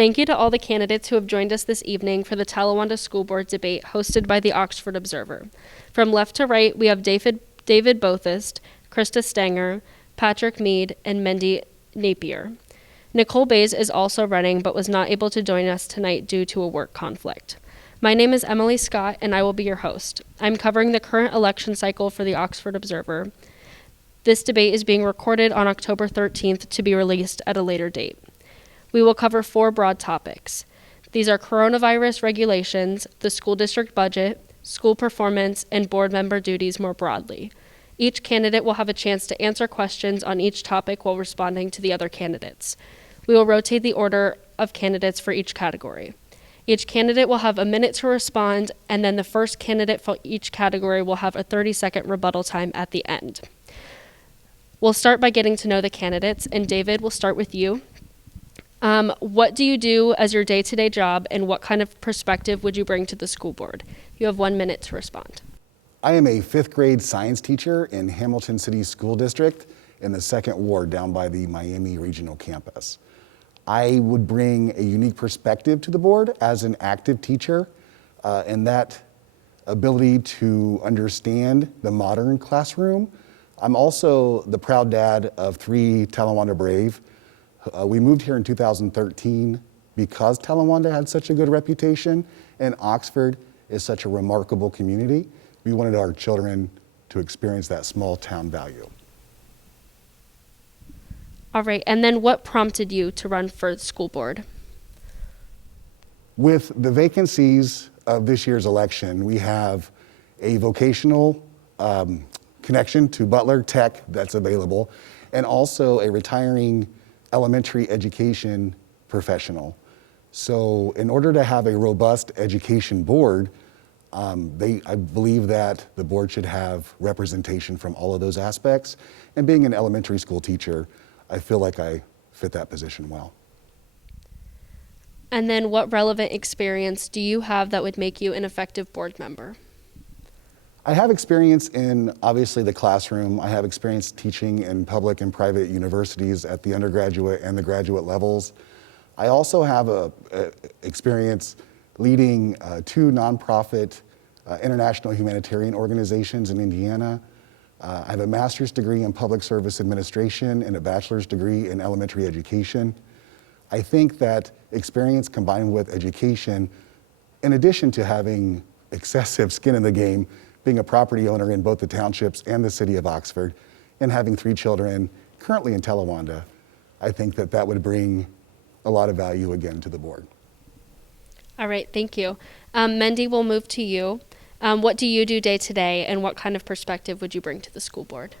Thank you to all the candidates who have joined us this evening for the Talawanda School Board debate hosted by the Oxford Observer. From left to right, we have David Bothist, Krista Stanger, Patrick Mead, and Mendy Napier. Nicole Bays is also running but was not able to join us tonight due to a work conflict. My name is Emily Scott, and I will be your host. I'm covering the current election cycle for the Oxford Observer. This debate is being recorded on October 13th to be released at a later date. We will cover 4 broad topics. These are coronavirus regulations, the school district budget, school performance, and board member duties more broadly. Each candidate will have a chance to answer questions on each topic while responding to the other candidates. We will rotate the order of candidates for each category. Each candidate will have a minute to respond, and then the first candidate for each category will have a 30-second rebuttal time at the end. We'll start by getting to know the candidates, and David, we'll start with you. What do you do as your day-to-day job, and what kind of perspective would you bring to the school board? You have 1 minute to respond. I am a 5th grade science teacher in Hamilton City School District in the 2nd Ward down by the Miami Regional Campus. I would bring a unique perspective to the board as an active teacher, and that ability to understand the modern classroom. I'm also the proud dad of 3 Talawanda Brave. We moved here in 2013 because Talawanda had such a good reputation and Oxford is such a remarkable community. We wanted our children to experience that small town value. All right, and then what prompted you to run for school board? With the vacancies of this year's election, we have a vocational connection to Butler Tech that's available, and also a retiring elementary education professional. So in order to have a robust education board, I believe that the board should have representation from all of those aspects. And being an elementary school teacher, I feel like I fit that position well. And then what relevant experience do you have that would make you an effective board member? I have experience in, obviously, the classroom. I have experience teaching in public and private universities at the undergraduate and the graduate levels. I also have experience leading 2 nonprofit international humanitarian organizations in Indiana. I have a master's degree in public service administration and a bachelor's degree in elementary education. I think that experience combined with education, in addition to having excessive skin in the game, being a property owner in both the townships and the city of Oxford, and having 3 children currently in Talawanda, I think that that would bring a lot of value again to the board. All right, thank you. Mendy, we'll move to you. What do you do day to day, and what kind of perspective would you bring to the school board?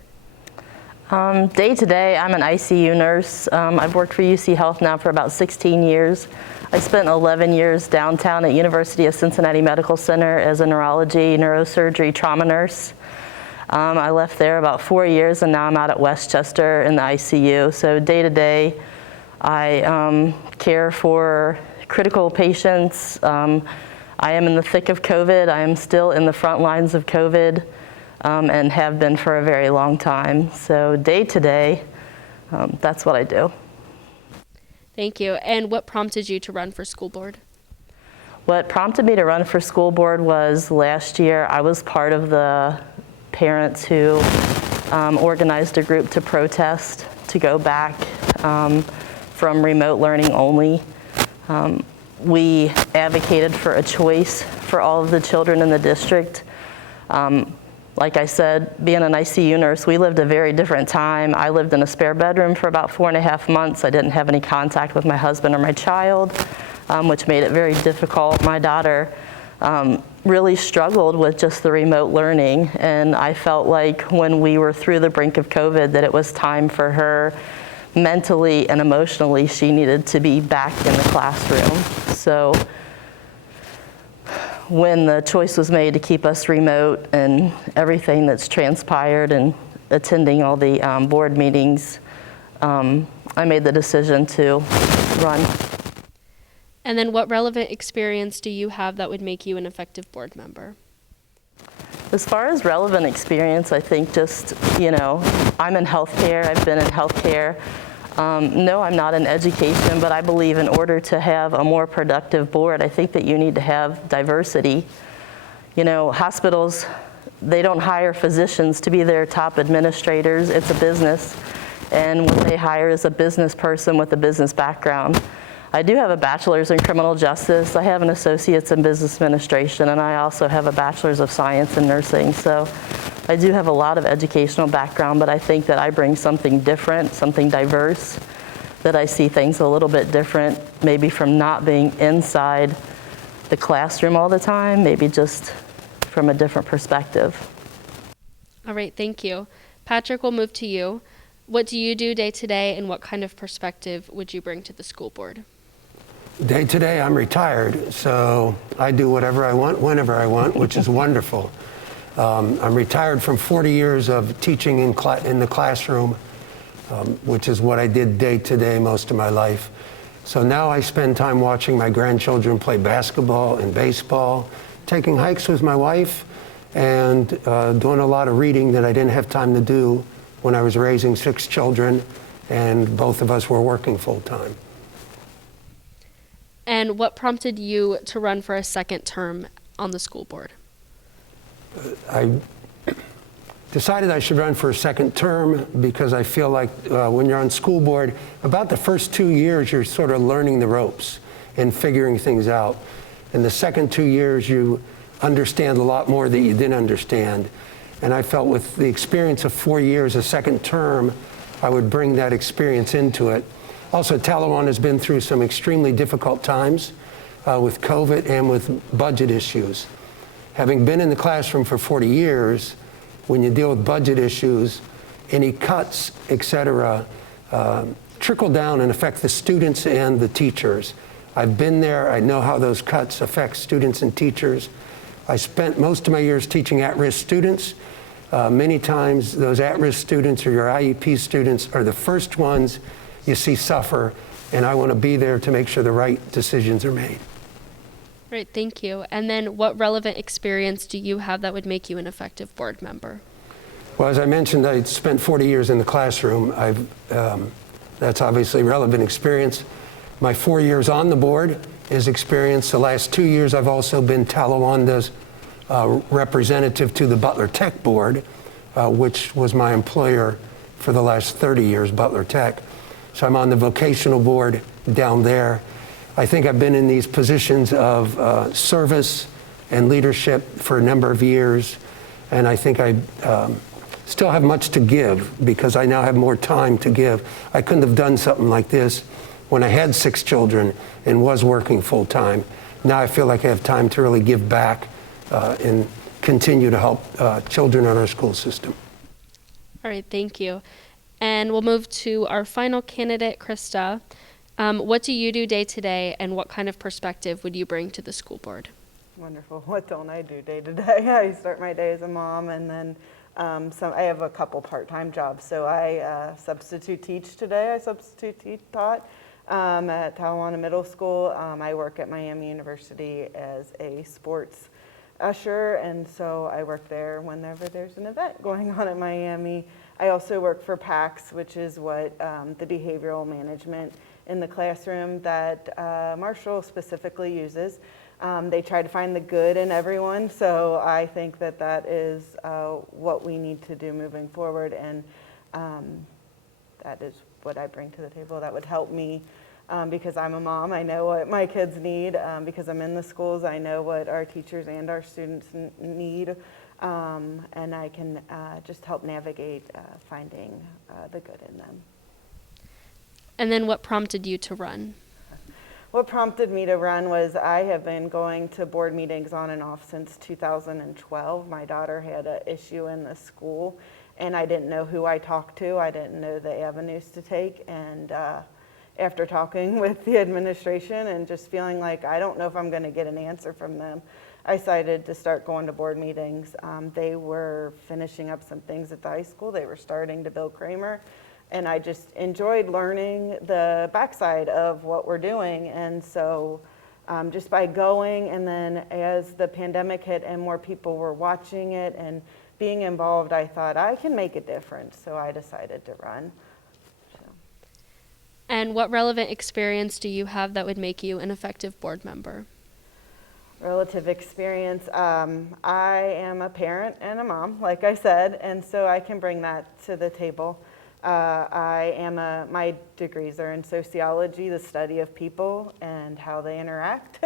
Day to day, I'm an ICU nurse. I've worked for UC Health now for about 16 years. I spent 11 years downtown at University of Cincinnati Medical Center as a neurology, neurosurgery, trauma nurse. I left there about 4 years, and now I'm out at Westchester in the ICU. So day to day, I care for critical patients. I am in the thick of COVID. I am still in the front lines of COVID and have been for a very long time. So day to day, that's what I do. Thank you. And what prompted you to run for school board? What prompted me to run for school board was last year I was part of the parents who organized a group to protest to go back from remote learning only. We advocated for a choice for all of the children in the district. Like I said, being an ICU nurse, we lived a very different time. I lived in a spare bedroom for about 4.5 months. I didn't have any contact with my husband or my child, which made it very difficult. My daughter really struggled with just the remote learning, and I felt like when we were through the brink of COVID that it was time for her mentally and emotionally, she needed to be back in the classroom. So when the choice was made to keep us remote and everything that's transpired and attending all the board meetings, I made the decision to run. And then what relevant experience do you have that would make you an effective board member? As far as relevant experience, I think just, I'm in healthcare. I've been in healthcare No, I'm not in education, but I believe in order to have a more productive board, I think that you need to have diversity. You know, hospitals, they don't hire physicians to be their top administrators. It's a business, and what they hire is a business person with a business background. I do have a bachelor's in criminal justice. I have an associate's in business administration, and I also have a bachelor's of science in nursing. So I do have a lot of educational background, but I think that I bring something different, something diverse, that I see things a little bit different, maybe from not being inside the classroom all the time, maybe just from a different perspective. All right, thank you. Patrick, we'll move to you. What do you do day to day, and what kind of perspective would you bring to the school board? Day to day, I'm retired, so I do whatever I want, whenever I want, which is wonderful. I'm retired from 40 years of teaching in the classroom, which is what I did day to day most of my life. So now I spend time watching my grandchildren play basketball and baseball, taking hikes with my wife, and doing a lot of reading that I didn't have time to do when I was raising 6 children, and both of us were working full time. And what prompted you to run for a second term on the school board? I decided I should run for a second term because I feel like when you're on school board, about the first 2 years, you're sort of learning the ropes and figuring things out. In the second 2 years, you understand a lot more that you didn't understand. And I felt with the experience of 4 years, a second term, I would bring that experience into it. Also, Talawanda has been through some extremely difficult times with COVID and with budget issues. Having been in the classroom for 40 years, when you deal with budget issues, any cuts, et cetera, trickle down and affect the students and the teachers. I've been there. I know how those cuts affect students and teachers. I spent most of my years teaching at-risk students. Many times, those at-risk students or your IEP students are the first ones you see suffer, and I want to be there to make sure the right decisions are made. Right, thank you. And then what relevant experience do you have that would make you an effective board member? Well, as I mentioned, I spent 40 years in the classroom. That's obviously relevant experience. My 4 years on the board is experience. The last 2 years, I've also been Talawanda's representative to the Butler Tech Board, which was my employer for the last 30 years, Butler Tech. So I'm on the vocational board down there. I think I've been in these positions of service and leadership for a number of years, and I think I still have much to give because I now have more time to give. I couldn't have done something like this when I had 6 children and was working full time. Now I feel like I have time to really give back and continue to help children in our school system. All right, thank you. And we'll move to our final candidate, Krista. What do you do day to day, and what kind of perspective would you bring to the school board? Wonderful. What don't I do day to day? I start my day as a mom, and then I have a couple part-time jobs. So I substitute teach today. I taught at Talawanda Middle School. I work at Miami University as a sports usher, and so I work there whenever there's an event going on at Miami. I also work for PACS, which is what the behavioral management in the classroom that Marshall specifically uses. They try to find the good in everyone, so I think that that is what we need to do moving forward, and that is what I bring to the table. That would help me because I'm a mom. I know what my kids need. Because I'm in the schools, I know what our teachers and our students need, and I can just help navigate finding the good in them. And then what prompted you to run? What prompted me to run was I have been going to board meetings on and off since 2012. My daughter had an issue in the school, and I didn't know who I talked to. I didn't know the avenues to take, and after talking with the administration and just feeling like I don't know if I'm going to get an answer from them, I decided to start going to board meetings. They were finishing up some things at the high school. They were starting to build Kramer. And I just enjoyed learning the backside of what we're doing. And so just by going, and then as the pandemic hit and more people were watching it and being involved, I thought I can make a difference. So I decided to run. So. And what relevant experience do you have that would make you an effective board member? Relative experience. I am a parent and a mom, like I said, and so I can bring that to the table. My degrees are in sociology, the study of people and how they interact.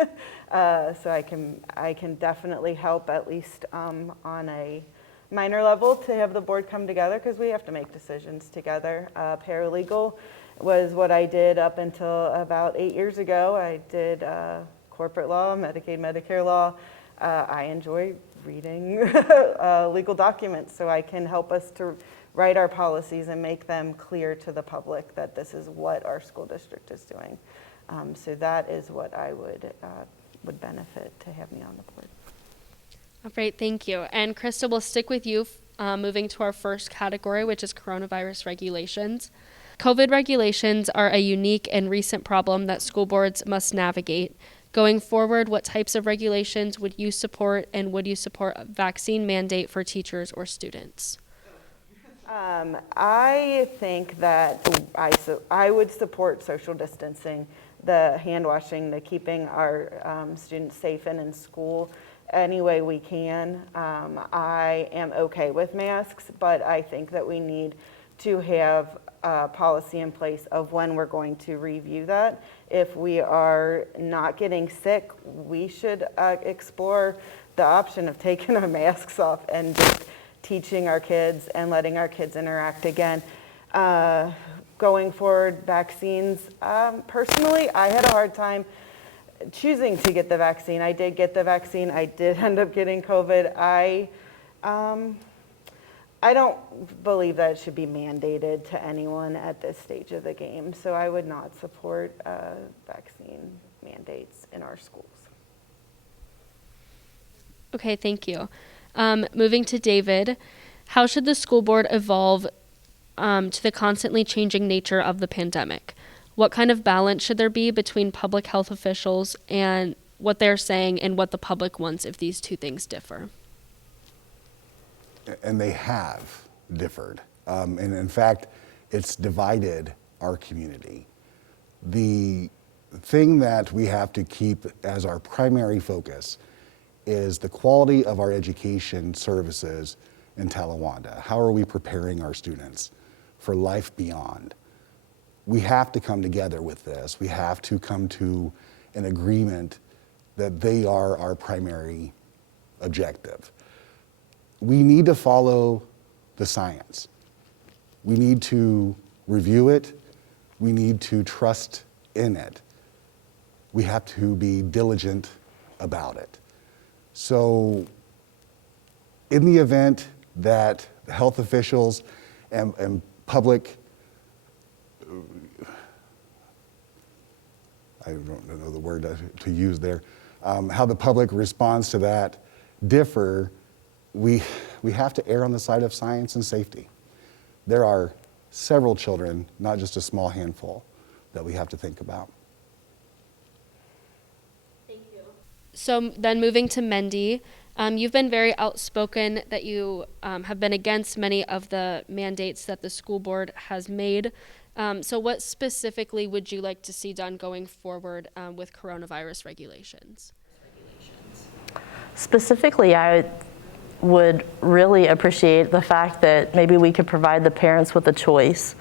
So I can definitely help, at least on a minor level, to have the board come together, because we have to make decisions together. Paralegal was what I did up until about 8 years ago. I did corporate law, Medicaid, Medicare law. I enjoy reading legal documents, so I can help us to write our policies and make them clear to the public that this is what our school district is doing. So that is what I would benefit to have me on the board. All right, thank you. And Krista, we'll stick with you, moving to our first category, which is coronavirus regulations. COVID regulations are a unique and recent problem that school boards must navigate. Going forward, what types of regulations would you support, and would you support a vaccine mandate for teachers or students? I think that I would support social distancing, the hand washing, the keeping our students safe and in school any way we can. I am okay with masks, but I think that we need to have a policy in place of when we're going to review that. If we are not getting sick, we should explore the option of taking our masks off and just teaching our kids and letting our kids interact again. Going forward, vaccines. Personally, I had a hard time choosing to get the vaccine. I did get the vaccine. I did end up getting COVID. I don't believe that it should be mandated to anyone at this stage of the game, so I would not support vaccine mandates in our schools. Okay, thank you. Moving to David, how should the school board evolve to the constantly changing nature of the pandemic? What kind of balance should there be between public health officials and what they're saying and what the public wants if these two things differ? And they have differed. And in fact, it's divided our community. The thing that we have to keep as our primary focus is the quality of our education services in Talawanda. How are we preparing our students for life beyond? We have to come together with this. We have to come to an agreement that they are our primary objective. We need to follow the science. We need to review it. We need to trust in it. We have to be diligent about it. So in the event that health officials and public, I don't know the word to use there, how the public responds to that differ, we have to err on the side of science and safety. There are several children, not just a small handful, that we have to think about. Thank you. So then moving to Mendy, you've been very outspoken that you have been against many of the mandates that the school board has made. So what specifically would you like to see done going forward with coronavirus regulations? Specifically, I would really appreciate the fact that maybe we could provide the parents with a choice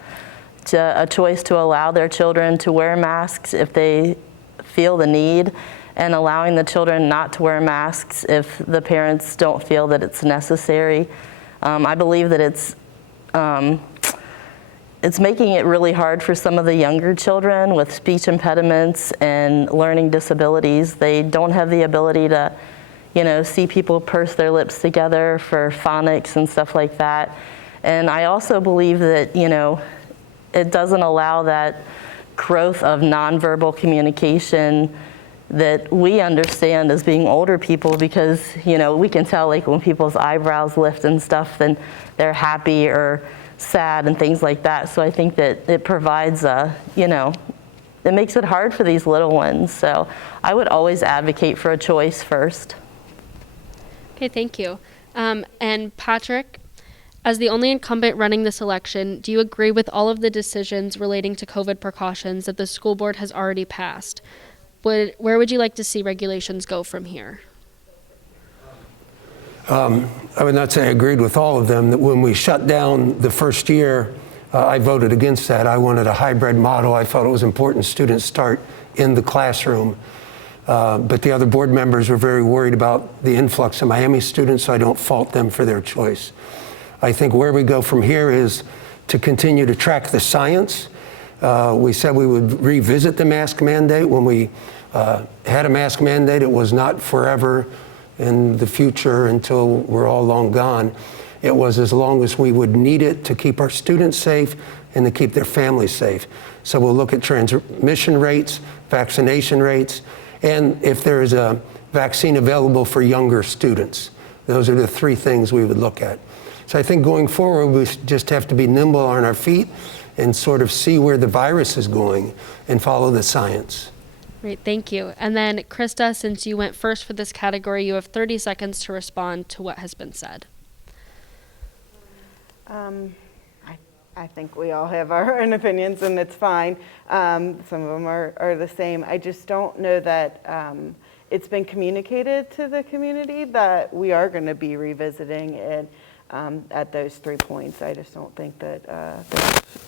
to allow their children to wear masks if they feel the need, and allowing the children not to wear masks if the parents don't feel that it's necessary. I believe that it's making it really hard for some of the younger children with speech impediments and learning disabilities. They don't have the ability to, see people purse their lips together for phonics and stuff like that. And I also believe that, it doesn't allow that growth of nonverbal communication that we understand as being older people, because, we can tell, like, when people's eyebrows lift and stuff, then they're happy or sad and things like that. So I think that it provides it makes it hard for these little ones. So I would always advocate for a choice first. Okay, thank you. And Patrick, As the only incumbent running this election, do you agree with all of the decisions relating to COVID precautions that the school board has already passed? Where would you like to see regulations go from here? I would not say I agreed with all of them. That when we shut down the first year, I voted against that. I wanted a hybrid model. I thought it was important students start in the classroom. But the other board members were very worried about the influx of Miami students, so I don't fault them for their choice. I think where we go from here is to continue to track the science. We said we would revisit the mask mandate. When we had a mask mandate, it was not forever in the future until we're all long gone. It was as long as we would need it to keep our students safe and to keep their families safe. So we'll look at transmission rates, vaccination rates, and if there is a vaccine available for younger students. Those are the three things we would look at. So I think going forward, we just have to be nimble on our feet and sort of see where the virus is going and follow the science. Great, thank you. And then, Krista, since you went first for this category, you have 30 seconds to respond to what has been said. I think we all have our own opinions, and it's fine. Some of them are the same. I just don't know that it's been communicated to the community that we are going to be revisiting it at those 3 points. I just don't think that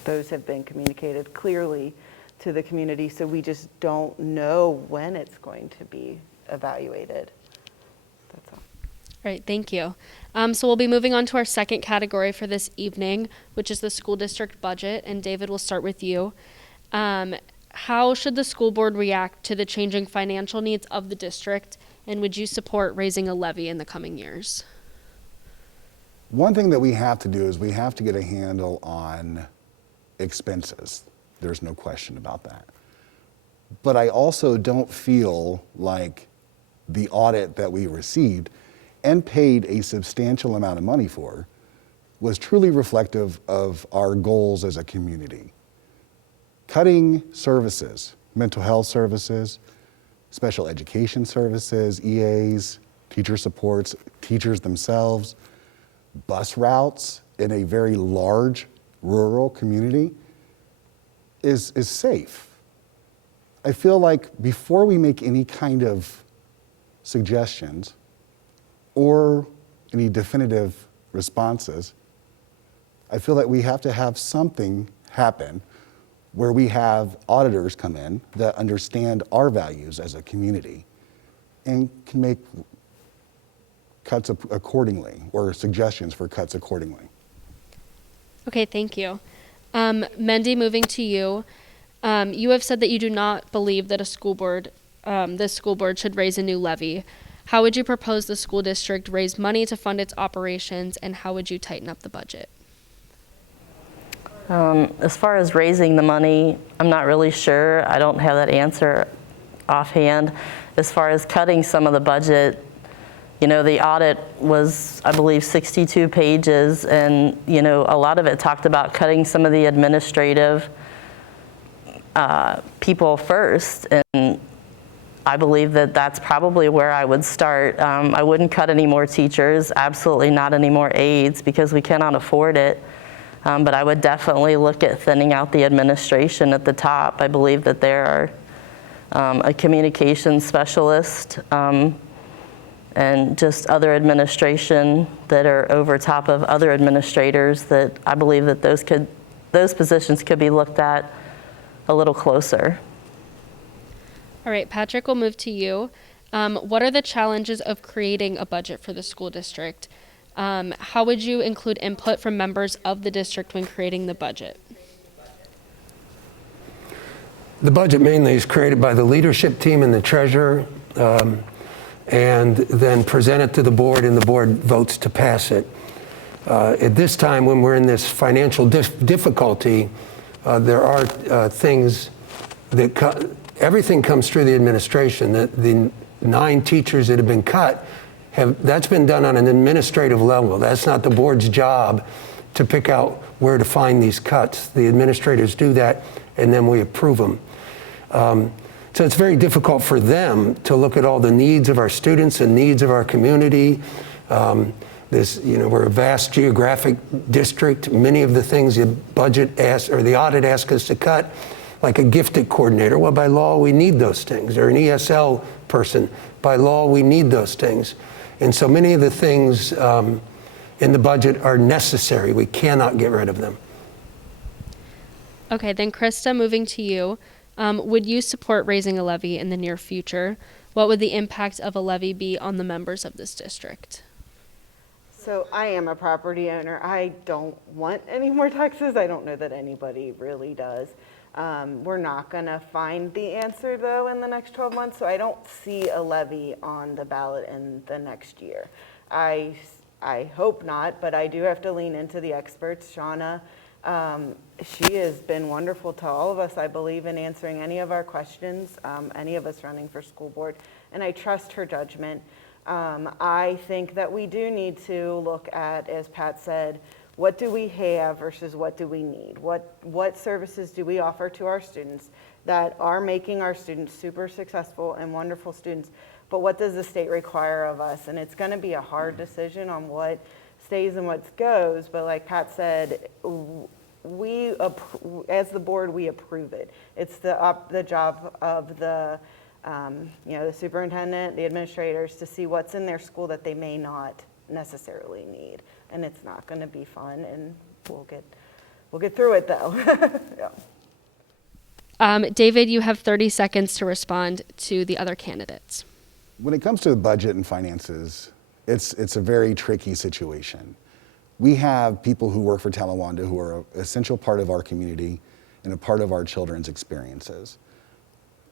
those have been communicated clearly to the community, so we just don't know when it's going to be evaluated. That's all. All right, thank you. So we'll be moving on to our second category for this evening, which is the school district budget, and David, we'll start with you. How should the school board react to the changing financial needs of the district, and would you support raising a levy in the coming years? One thing that we have to do is we have to get a handle on expenses. There's no question about that. But I also don't feel like the audit that we received and paid a substantial amount of money for was truly reflective of our goals as a community. Cutting services, mental health services, special education services, EAs, teacher supports, teachers themselves, bus routes in a very large rural community is safe. I feel like before we make any kind of suggestions or any definitive responses, I feel that we have to have something happen where we have auditors come in that understand our values as a community and can make cuts accordingly or suggestions for cuts accordingly. Okay, thank you. Mendy, moving to you. You have said that you do not believe that this school board should raise a new levy. How would you propose the school district raise money to fund its operations, and how would you tighten up the budget? As far as raising the money, I'm not really sure. I don't have that answer offhand. As far as cutting some of the budget, you know, the audit was, I believe, 62 pages, and, you know, a lot of it talked about cutting some of the administrative people first, and I believe that that's probably where I would start. I wouldn't cut any more teachers, absolutely not any more aides, because we cannot afford it. But I would definitely look at thinning out the administration at the top. I believe that there are a communications specialist and just other administration that are over top of other administrators that I believe that those positions could be looked at a little closer. All right, Patrick, we'll move to you. What are the challenges of creating a budget for the school district? How would you include input from members of the district when creating the budget? The budget mainly is created by the leadership team and the treasurer, and then presented to the board, and the board votes to pass it. At this time, when we're in this financial difficulty, there are things that everything comes through the administration. The 9 teachers that have been cut, that's been done on an administrative level. That's not the board's job to pick out where to find these cuts. The administrators do that, and then we approve them. So it's very difficult for them to look at all the needs of our students and needs of our community. This, we're a vast geographic district. Many of the things the budget asks or the audit asks us to cut, like a gifted coordinator, well, by law, we need those things. Or an ESL person, by law, we need those things. And so many of the things in the budget are necessary. We cannot get rid of them. Okay, then Krista, moving to you. Would you support raising a levy in the near future? What would the impact of a levy be on the members of this district? So I am a property owner. I don't want any more taxes. I don't know that anybody really does. We're not going to find the answer, though, in the next 12 months, so I don't see a levy on the ballot in the next year. I hope not, but I do have to lean into the experts. Shauna, she has been wonderful to all of us, I believe, in answering any of our questions, any of us running for school board, and I trust her judgment. I think that we do need to look at, as Pat said, what do we have versus what do we need? What services do we offer to our students that are making our students super successful and wonderful students, but what does the state require of us? And it's going to be a hard decision on what stays and what goes, but like Pat said, as the board, we approve it. It's the job of the the superintendent, the administrators, to see what's in their school that they may not necessarily need, and it's not going to be fun, and we'll get through it though. Yeah. David, you have 30 seconds to respond to the other candidates. When it comes to the budget and finances, it's a very tricky situation. We have people who work for Talawanda who are an essential part of our community and a part of our children's experiences.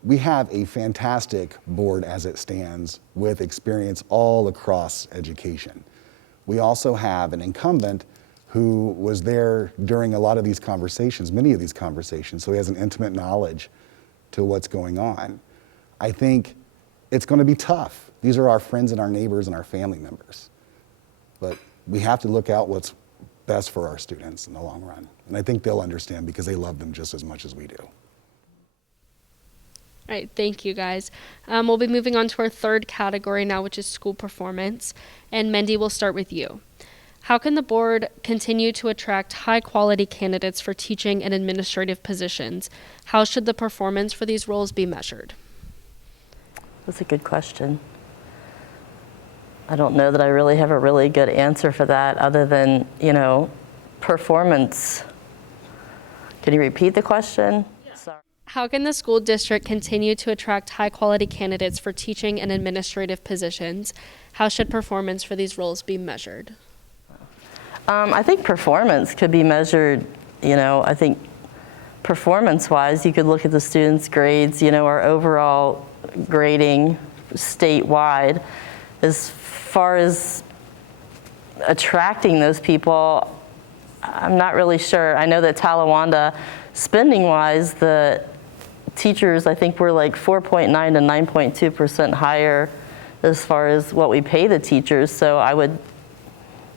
We have a fantastic board as it stands with experience all across education. We also have an incumbent who was there during a lot of these conversations, many of these conversations, so he has an intimate knowledge to what's going on. I think it's going to be tough. These are our friends and our neighbors and our family members. But we have to look out what's best for our students in the long run. And I think they'll understand because they love them just as much as we do. All right, thank you guys. We'll be moving on to our third category now, which is school performance. And Mendy, we'll start with you. How can the board continue to attract high-quality candidates for teaching and administrative positions? How should the performance for these roles be measured? That's a good question. I don't know that I really have a really good answer for that other than, performance. Can you repeat the question? Yeah. Sorry. How can the school district continue to attract high-quality candidates for teaching and administrative positions? How should performance for these roles be measured? I think performance could be measured, I think performance-wise, you could look at the students' grades, our overall grading statewide. As far as attracting those people, I'm not really sure. I know that Talawanda, spending-wise, the teachers, I think, were like 4.9 to 9.2% higher as far as what we pay the teachers. So I would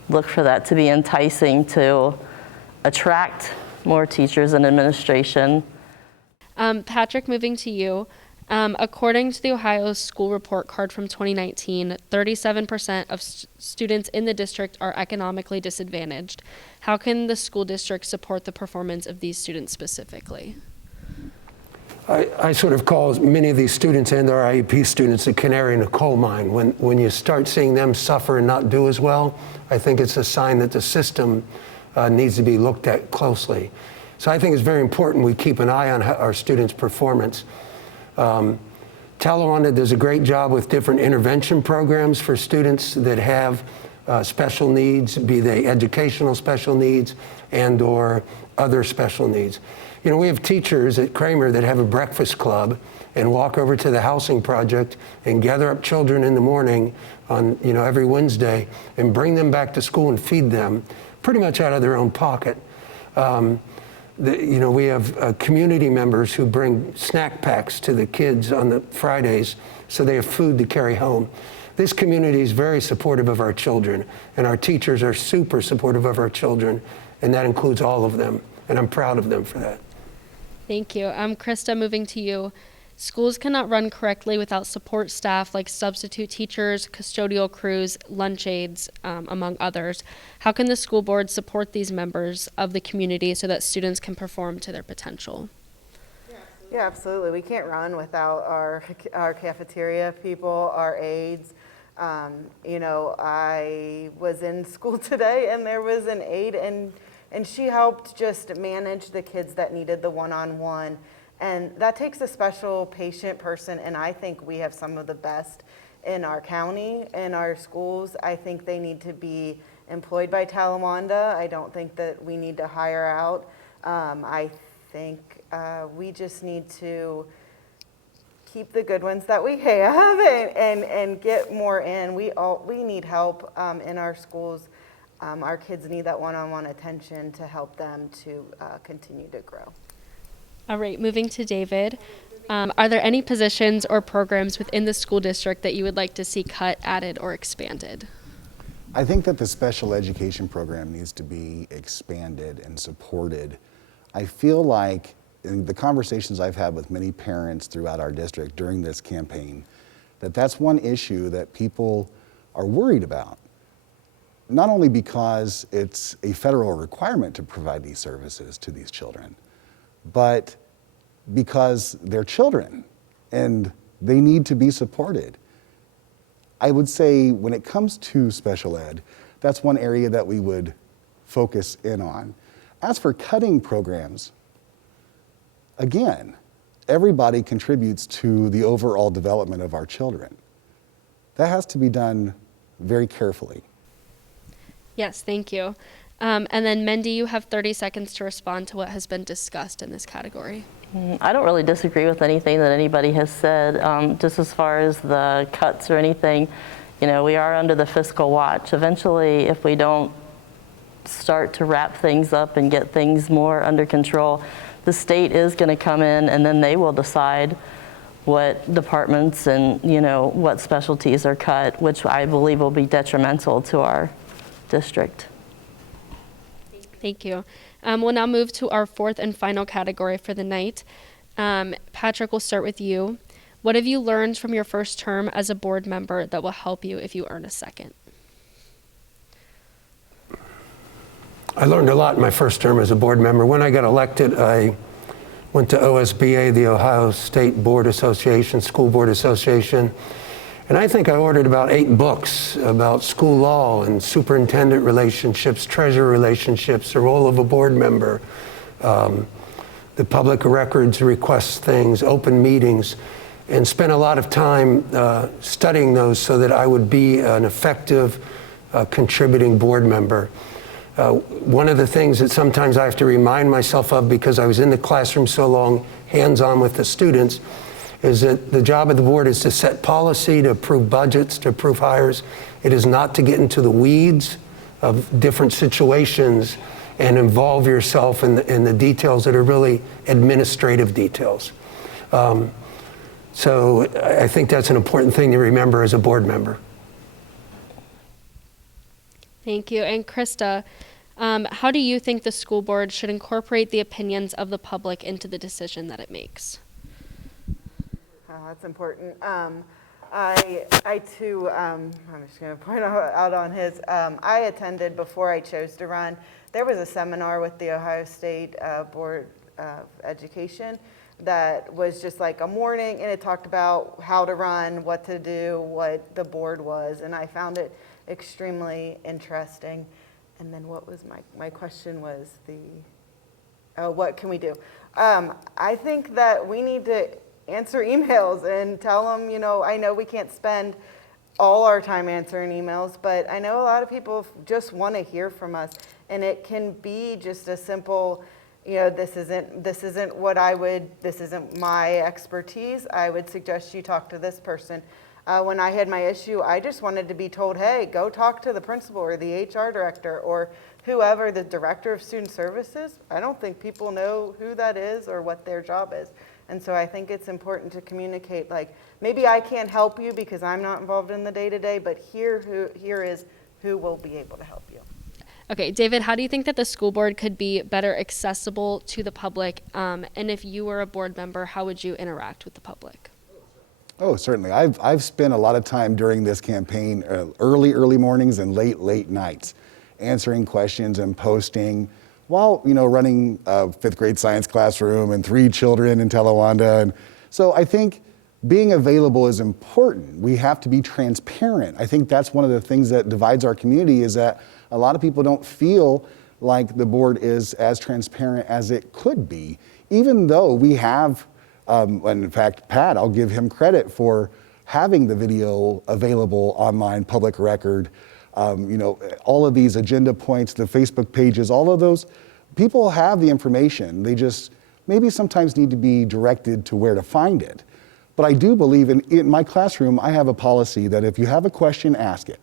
look for that to be enticing to attract more teachers and administration. Patrick, moving to you. According to the Ohio School Report Card from 2019, 37% of students in the district are economically disadvantaged. How can the school district support the performance of these students specifically? I sort of call many of these students and our IEP students the canary in a coal mine. When you start seeing them suffer and not do as well, I think it's a sign that the system needs to be looked at closely. So I think it's very important we keep an eye on our students' performance. Talawanda does a great job with different intervention programs for students that have special needs, be they educational special needs and or other special needs. We have teachers at Kramer that have a breakfast club and walk over to the housing project and gather up children in the morning on every Wednesday and bring them back to school and feed them pretty much out of their own pocket. We have community members who bring snack packs to the kids on the Fridays so they have food to carry home. This community is very supportive of our children, and our teachers are super supportive of our children, and that includes all of them, and I'm proud of them for that. Thank you. Krista, moving to you. Schools cannot run correctly without support staff like substitute teachers, custodial crews, lunch aides, among others. How can the school board support these members of the community so that students can perform to their potential? Yeah, absolutely. We can't run without our cafeteria people, our aides. I was in school today and there was an aide and she helped just manage the kids that needed the one-on-one. And that takes a special patient person, and I think we have some of the best in our county, in our schools. I think they need to be employed by Talawanda. I don't think that we need to hire out. I think we just need to keep the good ones that we have and get more in. We need help in our schools. Our kids need that one-on-one attention to help them to continue to grow. All right, moving to David. Are there any positions or programs within the school district that you would like to see cut, added, or expanded? I think that the special education program needs to be expanded and supported. I feel like in the conversations I've had with many parents throughout our district during this campaign, that's one issue that people are worried about. Not only because it's a federal requirement to provide these services to these children, but because they're children and they need to be supported. I would say when it comes to special ed, that's one area that we would focus in on. As for cutting programs, again, everybody contributes to the overall development of our children. That has to be done very carefully. Yes, thank you. And then Mendy, you have 30 seconds to respond to what has been discussed in this category. I don't really disagree with anything that anybody has said. Just as far as the cuts or anything, we are under the fiscal watch. Eventually, if we don't start to wrap things up and get things more under control, the state is going to come in and then they will decide what departments and what specialties are cut, which I believe will be detrimental to our district. Thank you. We'll now move to our fourth and final category for the night. Patrick, we'll start with you. What have you learned from your first term as a board member that will help you if you earn a second? I learned a lot in my first term as a board member. When I got elected, I went to OSBA, the Ohio State Board Association, School Board Association, and I think I ordered about 8 books about school law and superintendent relationships, treasurer relationships, the role of a board member, the public records request things, open meetings, and spent a lot of time studying those so that I would be an effective contributing board member. One of the things that sometimes I have to remind myself of, because I was in the classroom so long, hands-on with the students, is that the job of the board is to set policy, to approve budgets, to approve hires. It is not to get into the weeds of different situations and involve yourself in the details that are really administrative details. So I think that's an important thing to remember as a board member. Thank you. And Krista, how do you think the school board should incorporate the opinions of the public into the decision that it makes? That's important. I too, I'm just going to point out on his, I attended before I chose to run. There was a seminar with the Ohio State Board of Education that was just like a morning, and it talked about how to run, what to do, what the board was, and I found it extremely interesting. And then what was my question was what can we do? I think that we need to answer emails and tell them, I know we can't spend all our time answering emails, but I know a lot of people just want to hear from us, and it can be just a simple, this isn't my expertise. I would suggest you talk to this person. When I had my issue, I just wanted to be told, hey, go talk to the principal or the HR director or whoever, the director of student services. I don't think people know who that is or what their job is. And so I think it's important to communicate, like, maybe I can't help you because I'm not involved in the day-to-day, but here is who will be able to help you. Okay, David, how do you think that the school board could be better accessible to the public? And if you were a board member, how would you interact with the public? Oh, certainly. I've spent a lot of time during this campaign, early mornings and late nights, answering questions and posting while, running a fifth grade science classroom and 3 children in Talawanda. And so I think being available is important. We have to be transparent. I think that's one of the things that divides our community, is that a lot of people don't feel like the board is as transparent as it could be, even though we have, and in fact, Pat, I'll give him credit for having the video available online, public record. All of these agenda points, the Facebook pages, all of those, people have the information. They just maybe sometimes need to be directed to where to find it. But I do believe in my classroom, I have a policy that if you have a question, ask it,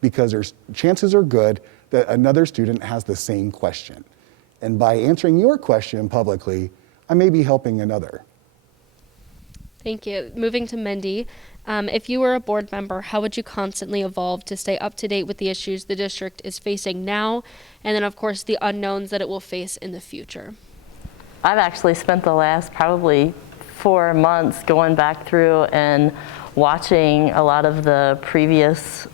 because chances are good that another student has the same question. And by answering your question publicly, I may be helping another. Thank you. Moving to Mindy, if you were a board member, how would you constantly evolve to stay up to date with the issues the district is facing now, and then of course the unknowns that it will face in the future? I've actually spent the last probably 4 months going back through and watching a lot of the previous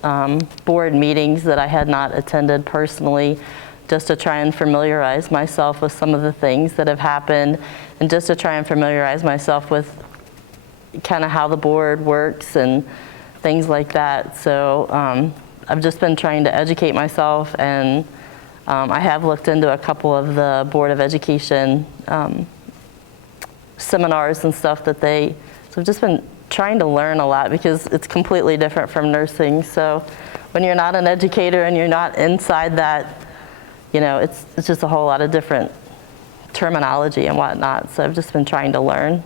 board meetings that I had not attended personally, just to try and familiarize myself with some of the things that have happened, and just to try and familiarize myself with kind of how the board works and things like that. So I've just been trying to educate myself, and I have looked into a couple of the Board of Education seminars and stuff so I've just been trying to learn a lot, because it's completely different from nursing. So when you're not an educator and you're not inside that, it's just a whole lot of different terminology and whatnot. So I've just been trying to learn.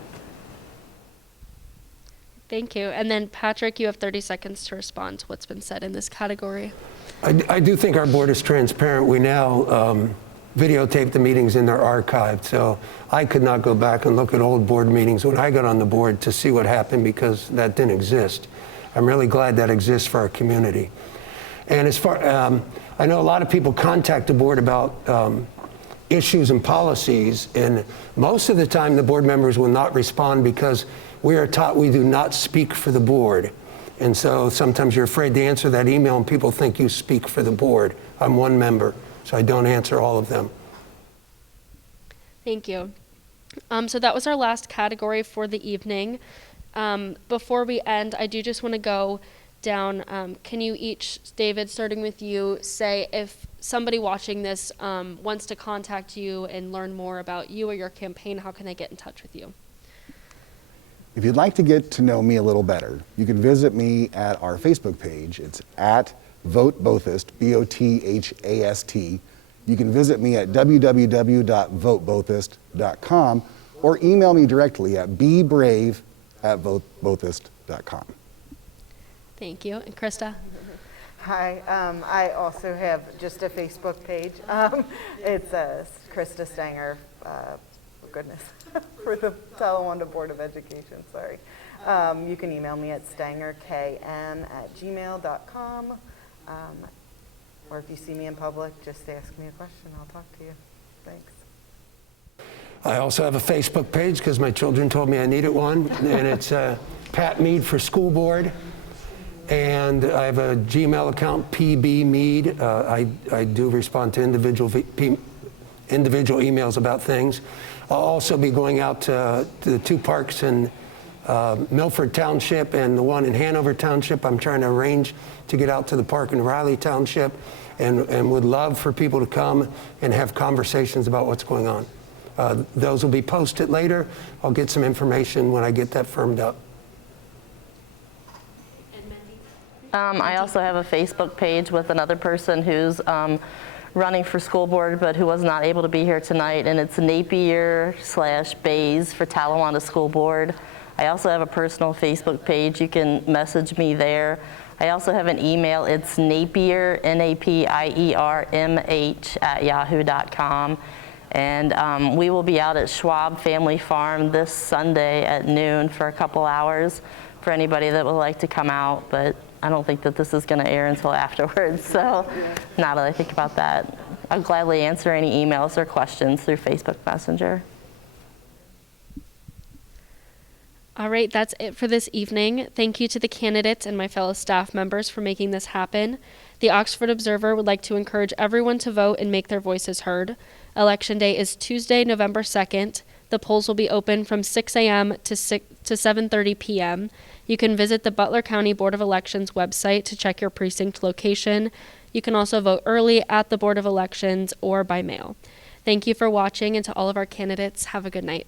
Thank you. And then Patrick, you have 30 seconds to respond to what's been said in this category. I do think our board is transparent. We now videotape the meetings and they're archived. So I could not go back and look at old board meetings when I got on the board to see what happened, because that didn't exist. I'm really glad that exists for our community. And as far, I know a lot of people contact the board about issues and policies, and most of the time the board members will not respond, because we are taught we do not speak for the board. And so sometimes you're afraid to answer that email and people think you speak for the board. I'm one member, so I don't answer all of them. Thank you. So that was our last category for the evening. Before we end, I do just want to go down. Can you each, David, starting with you, say if somebody watching this wants to contact you and learn more about you or your campaign, how can they get in touch with you? If you'd like to get to know me a little better, you can visit me at our Facebook page. It's at Vote Bothist, BOTHAST. You can visit me at www.votebothist.com or email me directly at bebrave@votebothist.com. Thank you. And Krista? Hi, I also have just a Facebook page. It's Krista Stanger, for the Talawanda Board of Education, sorry. You can email me at stangerkn@gmail.com. Or if you see me in public, just ask me a question. I'll talk to you. Thanks. I also have a Facebook page because my children told me I needed one, and it's Pat Mead for School Board. And I have a Gmail account, PB Mead. I do respond to individual emails about things. I'll also be going out to the 2 parks in Milford Township and the one in Hanover Township. I'm trying to arrange to get out to the park in Riley Township, and would love for people to come and have conversations about what's going on. Those will be posted later. I'll get some information when I get that firmed up. I also have a Facebook page with another person who's running for school board, but who was not able to be here tonight, and it's Napier/Bays for Talawanda School Board. I also have a personal Facebook page. You can message me there. I also have an email. It's Napier, NAPIERMH@yahoo.com. And we will be out at Schwab Family Farm this Sunday at noon for a couple hours for anybody that would like to come out, but I don't think that this is going to air until afterwards, so now that I think about that. I'll gladly answer any emails or questions through Facebook Messenger. All right, that's it for this evening. Thank you to the candidates and my fellow staff members for making this happen. The Oxford Observer would like to encourage everyone to vote and make their voices heard. Election Day is Tuesday, November 2nd. The polls will be open from 6 a.m. to 7:30 p.m. You can visit the Butler County Board of Elections website to check your precinct location. You can also vote early at the Board of Elections or by mail. Thank you for watching, and to all of our candidates, have a good night.